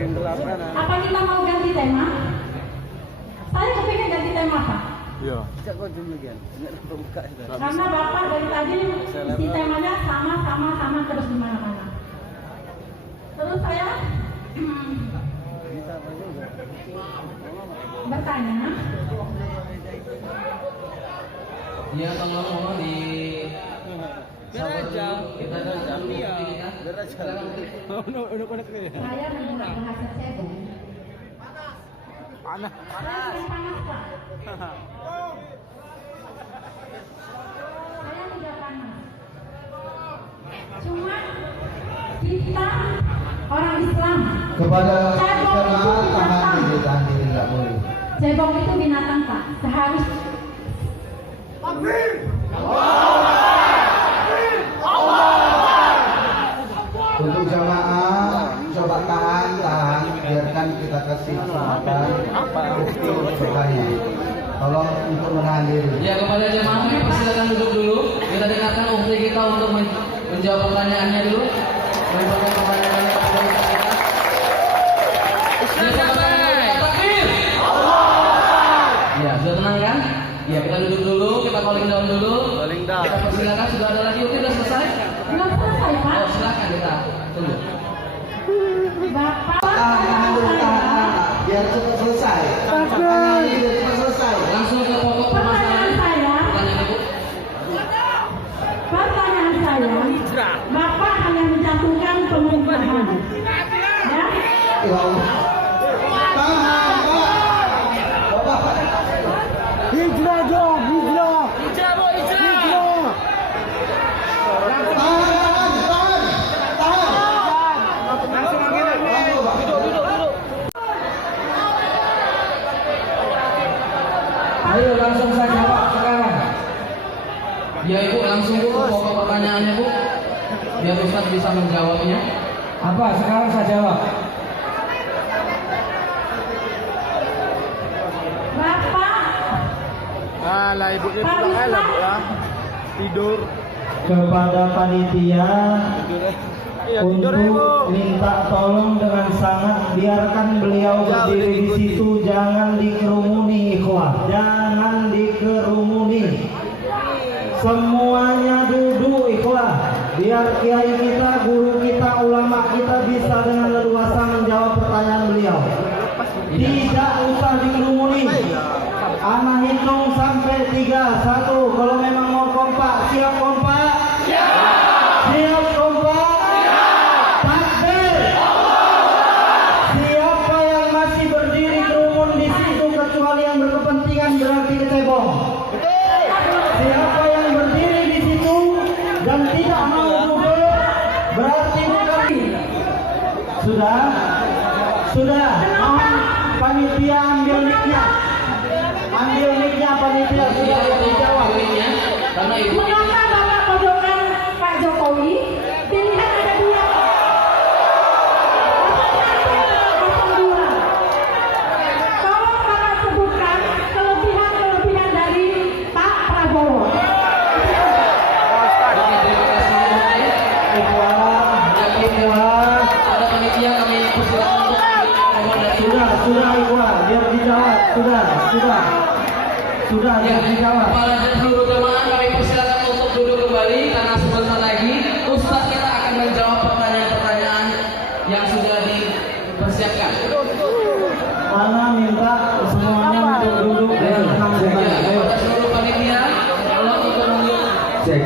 Apa kita mau ganti tema? Saya kepingin ganti tema Pak. Iya. Karena Bapak dari tadi isi temanya sama terus di mana-mana. Terus saya bertanya. Iya, tolong ngomong di Biar aja. Kita kan Iya. biar aja. Saya menggunakan bahasa cebong. Panas. Saya sering panas Pak. Saya tidak panas. Cuma kita orang Islam. Kepada Cebong itu jemaah tahan binatang. diri, nggak boleh. Cebong itu binatang Pak. Seharusnya Untuk jamaah coba tahan, biarkan kita kasih kesempatan untuk bertanya. Tolong untuk menahan diri. Ya, kepada jemaah kami persilakan duduk dulu. Kita dengarkan ukti kita untuk menjawab pertanyaannya dulu. Menjawab pertanyaannya kepada kita. Takbir. Ya, sudah tenang kan? Ya, kita duduk dulu, kita calling down dulu. Calling down. Kita persilakan, sudah ada lagi ukti sudah selesai? belum selesai Pak. Oh, silakan kita tunggu. Bapak Tahan dulu, tahan. Biar cepat selesai. Pertanyaan ini biar cepat selesai. Langsung ke pokok permasalahan. pertanyaan saya, Pertanyaan Ibu. pertanyaan saya, Bapak hanya mencantumkan pemerintahan, ya? Ya Allah. Tahan, Pak. Bapak. Hijrah dong, hijrah. Tahan. Langsung anggilan. Duduk. Ayo langsung saya jawab sekarang. Ya Ibu, langsung Bu ke pokok pertanyaannya Bu. Biar Ustaz bisa menjawabnya. Apa? Sekarang saya jawab. Bapak, Alah, ibu ini pulang aja lah, Bu ya. Tidur. Kepada panitia Iya, tidur ya, Bu. untuk minta tolong dengan sangat biarkan beliau berdiri di situ, jangan dikerumuni ikhwah, jangan dikerumuni, semuanya duduk ikhwah, biar kiai kita, guru kita, ulama kita bisa dengan leluasa menjawab pertanyaan beliau. Tidak usah dikerumuni. Anak hitung sampai 3, 1. Kalau memang mau kompak, siap kompak? Siap kompak? Takbir! Siapa yang masih berdiri kerumun di situ kecuali yang berkepentingan berarti kecebong? Siapa yang berdiri di situ dan tidak mau duduk berarti bukan. Sudah? Mohon panitia ambil mic-nya. Ambil mic-nya panitia sudah dijawab. Karena Ibu mengapa Bapak pojokan Pak Jokowi? Pilihan ada 2. 02. Tolong Bapak sebutkan kelebihan dari Pak Prabowo. Ikhwah, pada panitia kami persilakan untuk rekomendasi. sudah ikhwah, biar dijawab. Sudah Ya, biar dijawab. kepada seluruh jemaah kami persilakan untuk duduk kembali karena sebentar lagi Ustaz kita akan menjawab pertanyaan-pertanyaan yang sudah dipersiapkan. Mana minta semuanya untuk duduk dan tenang Ya, sebentar. Ayo. kepada seluruh panitia, tolong untuk menunjuk. Cek.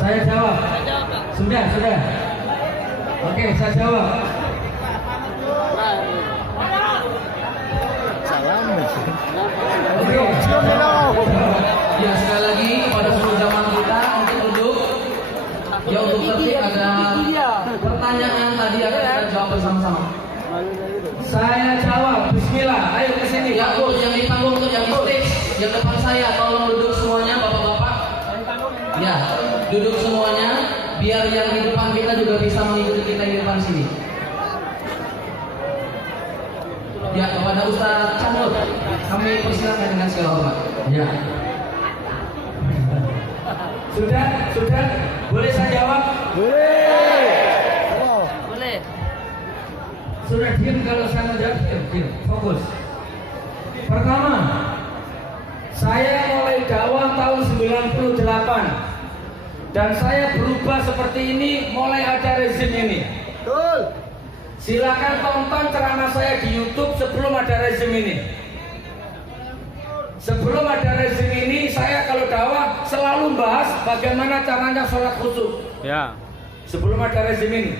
Saya jawab. Sudah. Oke, saya jawab. Oke. Ya, sekali lagi kepada seluruh jamaah kita untuk duduk. Ya, untuk tertib ada pertanyaan tadi akan kita jawab bersama-sama. Saya jawab. Bismillah. Ayo ke sini. Ya, Bu, yang di panggung untuk yang di stage, yang depan saya, tolong duduk semuanya, bapak-bapak. Ya, duduk semuanya, biar yang di depan kita juga bisa mengikuti kita di depan sini. Ya, kepada Ustaz Chandra, kami persilakan dengan segala hormat. Ya. Sudah. Boleh saya jawab? Boleh. Sudah diam kalau saya mau jawab, diam. Fokus. Pertama, saya mulai dakwah tahun 98 dan saya berubah seperti ini mulai ada rezim ini. Betul. Silakan tonton ceramah saya di YouTube sebelum ada rezim ini. Sebelum ada rezim ini, saya kalau dakwah selalu bahas bagaimana caranya sholat khusyuk. Ya. Sebelum ada rezim ini,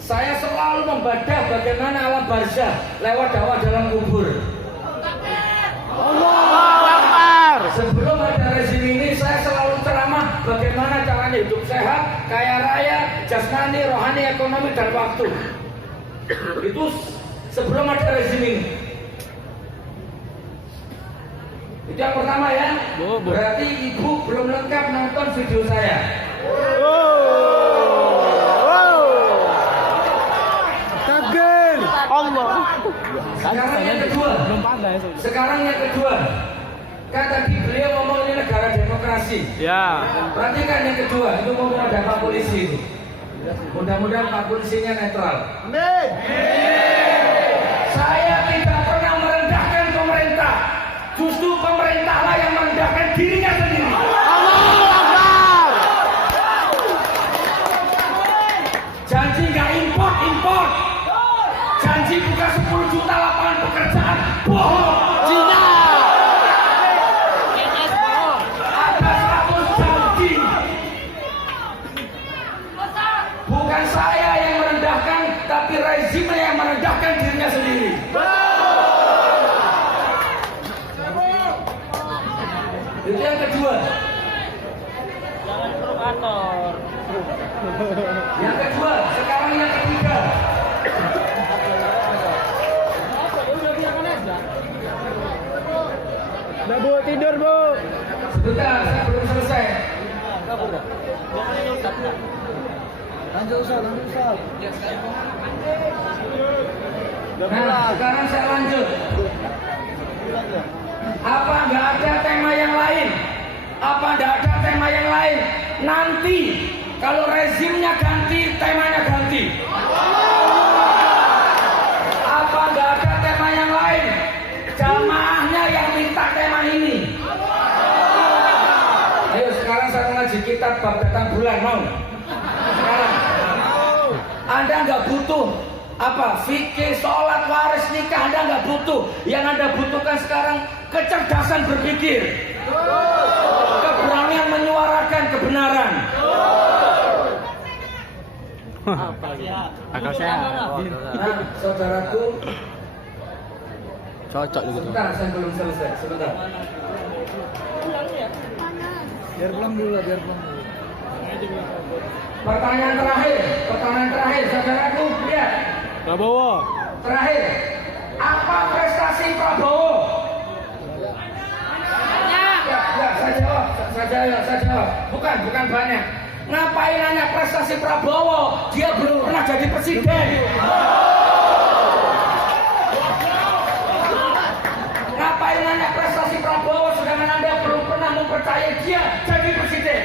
saya selalu membadah bagaimana alam barzah lewat dakwah dalam kubur. Allahu Akbar. Sebelum ada rezim ini, saya selalu ceramah bagaimana caranya hidup sehat, kaya raya, jasmani, rohani, ekonomi, dan waktu. Itu sebelum ada rezim ini. Itu yang pertama ya. Berarti ibu belum lengkap nonton video saya. Takbir. Allah. Sekarang yang kedua. Sekarang yang kedua. Kan tadi beliau ngomong ini negara demokrasi. Ya. Perhatikan yang kedua, itu ngomong ada Pak Polisi itu. Mudah-mudahan Pak Polisinya netral. Amin. Saya tidak pernah merendahkan pemerintah. Justru pemerintahlah yang merendahkan dirinya sendiri. Allahu Akbar. Janji nggak import. Janji buka 10 juta lapangan pekerjaan. Bohong. Cina. Ada 100 janji. Bukan saya yang merendahkan, tapi rezimnya yang merendahkan dirinya sendiri. Itu yang kedua. Jangan provokator. Yang kedua, sekarang yang ketiga. Udah Bu, tidur Bu. Sebentar, saya belum selesai. Lanjut Ustaz. Nah, sekarang saya lanjut. Apa nggak ada tema yang lain? Nanti kalau rezimnya ganti, temanya ganti. Apa nggak ada tema yang lain? Jamaahnya yang minta tema ini. Ayo sekarang saya ngaji kitab bab datang bulan, mau? Sekarang. Anda nggak butuh fikih, sholat, waris, nikah. Anda nggak butuh. Yang Anda butuhkan sekarang kecerdasan berpikir, keberanian menyuarakan kebenaran. Akal sehat. Nah, saudaraku, Cocok gitu. sebentar, saya belum selesai. Sebentar. Biar pulang dulu. Pertanyaan terakhir, saudaraku, lihat. Prabowo. Terakhir, apa prestasi Prabowo? Ya, saya jawab. Bukan banyak. Ngapain nanya prestasi Prabowo? Dia belum pernah jadi presiden. Ngapain nanya prestasi Prabowo sedangkan Anda belum pernah mempercayai dia jadi presiden?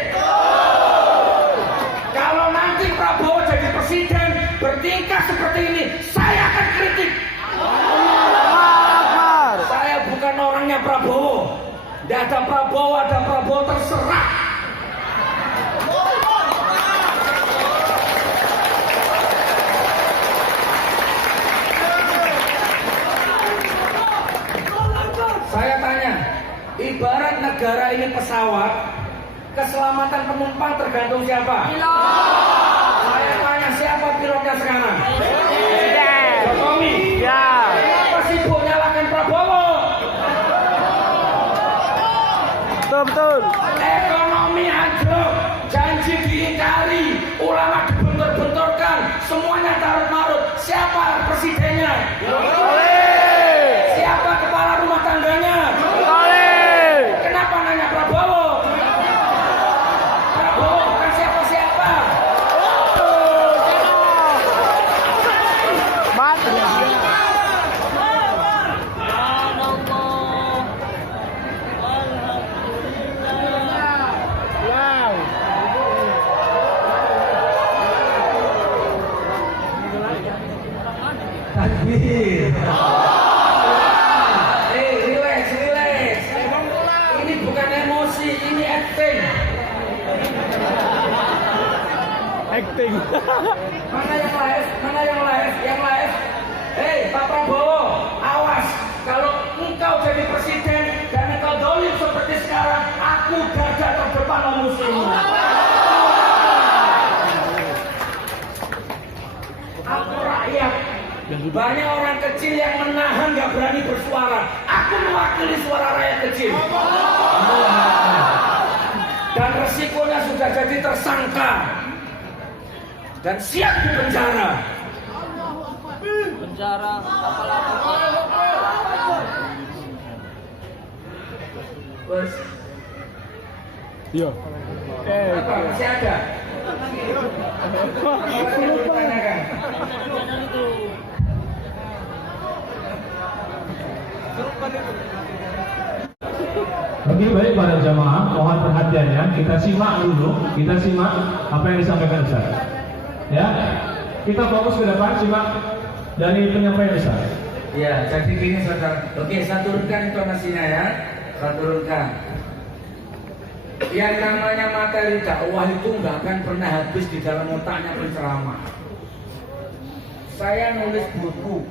Kalau nanti Prabowo jadi presiden bertingkah seperti ini, saya akan kritik. Saya bukan orangnya Prabowo. Tidak ada Prabowo terserah. Saya tanya, ibarat negara ini pesawat, keselamatan penumpang tergantung siapa? Saya tanya, siapa pilotnya sekarang? Jokowi. Ya. Kenapa sibuk nyalakan Prabowo? Betul. Ekonomi anjlok, janji diingkari, ulama dibentur-benturkan, semuanya carut-marut. Siapa presidennya? Siapa kepala rumah tangganya? Kenapa nanya Prabowo? Prabowo bukan siapa-siapa. Mati. Wow. Takbir. Relax. Ini bukan emosi, ini acting. Acting. Mana yang live? Hei Pak Prabowo, awas. Kalau engkau jadi presiden dan engkau dolim seperti sekarang, aku garda terdepan memusuhimu. Aku rakyat. Banyak orang kecil yang menahan, gak berani bersuara. Aku mewakili suara rakyat kecil. Dan resikonya sudah jadi tersangka dan siap di penjara. Bos, Iya. apa masih ada? Masih ditanyakan. Oke, baik para jamaah, mohon perhatiannya. Kita simak apa yang disampaikan Ustaz. Ya, kita fokus ke depan, simak dari penyampaian Ustaz. Ya, jadi gini saudara. Oke, saya turunkan intonasinya ya. Saya turunkan. Yang namanya materi dakwah itu nggak akan pernah habis di dalam otaknya penceramah. Saya nulis buku.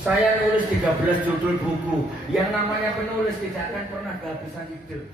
Saya nulis 13 judul buku. Yang namanya penulis tidak akan pernah kehabisan ide.